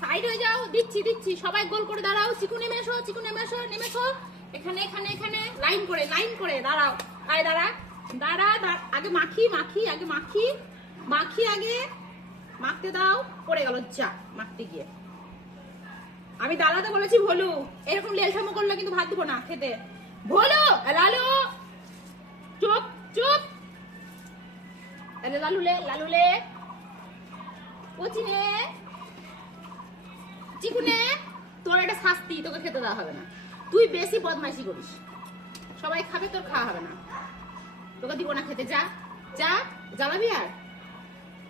Side হয়ে যাও, দিচ্ছি দিচ্ছি। সবাই গোল করে দাঁড়াও। চিকু নেমে এসো, চিকু নেমে এসো নেমে এসো। এখানে এখানে এখানে। লাইন করে লাইন করে, দাঁড়াও। আয় দাঁড়া দাঁড়া আগে মাখি মাখি, আগে মাখি। মাখি আগে। মাখতে দাও, পড়ে গেল, যা, মাখতে গিয়ে। আমি দাঁড়াতে বলেছি, ভোলু। এরকম লেলসামো করলে কিন্তু ভাত দিব না, খেতে। ভোলু লালু। চুপ চুপ। লালুলে লালুলে। কচিনে চিকুনে, তোর এটা শাস্তি, তোকে খেতে দেওয়া হবে না। তুই বেশি বদমাইশি করিস। সবাই খাবে, তোর খাওয়া হবে না। তোকে দিব না খেতে, যা। যা, জ্বালাবি আর।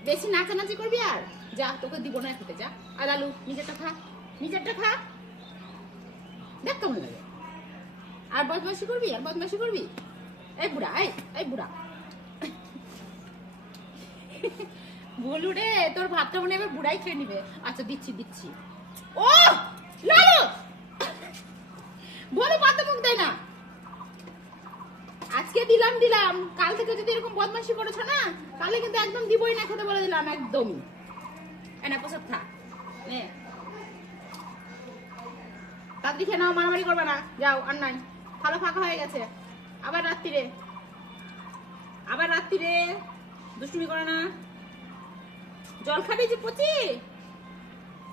বেশি নাচানাচি করবি আর। যা, তোকে দিব না খেতে, যা। আর আলু নিজেরটা খা। নিজেরটা খা। দেখ কেমন লাগে। আর বদমাইশি করবি, আর বদমাইশি করবি? এই বুড়া, এই এই বুড়া। বলু রে, তোর ভাতটা মনে এবার বুড়াই খেয়ে নিবে। আচ্ছা দিচ্ছি দিচ্ছি। ও, লালু! বলু কত মুখ দেয় না। আজকে দিলাম দিলাম। কাল থেকে যদি এরকম বদমাশি করেছ না, তাহলে কিন্তু একদম দিবই না খেতে বলে দিলাম, একদমই। এনা প্রসাদ খা। নে। খেয়ে নাও, মারামারি করবে না। যাও, আর নাই। ভালো ফাঁকা হয়ে গেছে। আবার রাত্রিরে আবার রাত্রিরে দুষ্টুমি করে না। জল খাবি যে পচি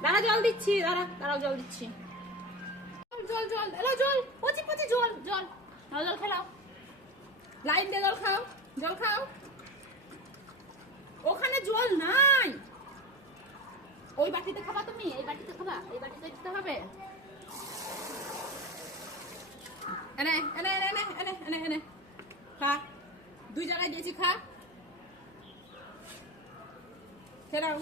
দাঁড়া, জল দিচ্ছি, দাঁড়া, দাঁড়াও, জল দিচ্ছি। জল জল জল, এলো, জল, পচি পচি, জল জল। জল খেলাও। লাইন দিয়ে জল খাও জল খাও। ওখানে জল নাই। ওই বাটিতে খাবা তুমি, এই বাটিতে খাবা, এই বাটিতে দিতে হবে। এনে এনে এনে এনে এনে এনে এনে। খা। দুই জায়গায় দিয়েছি, খা। খেলাও।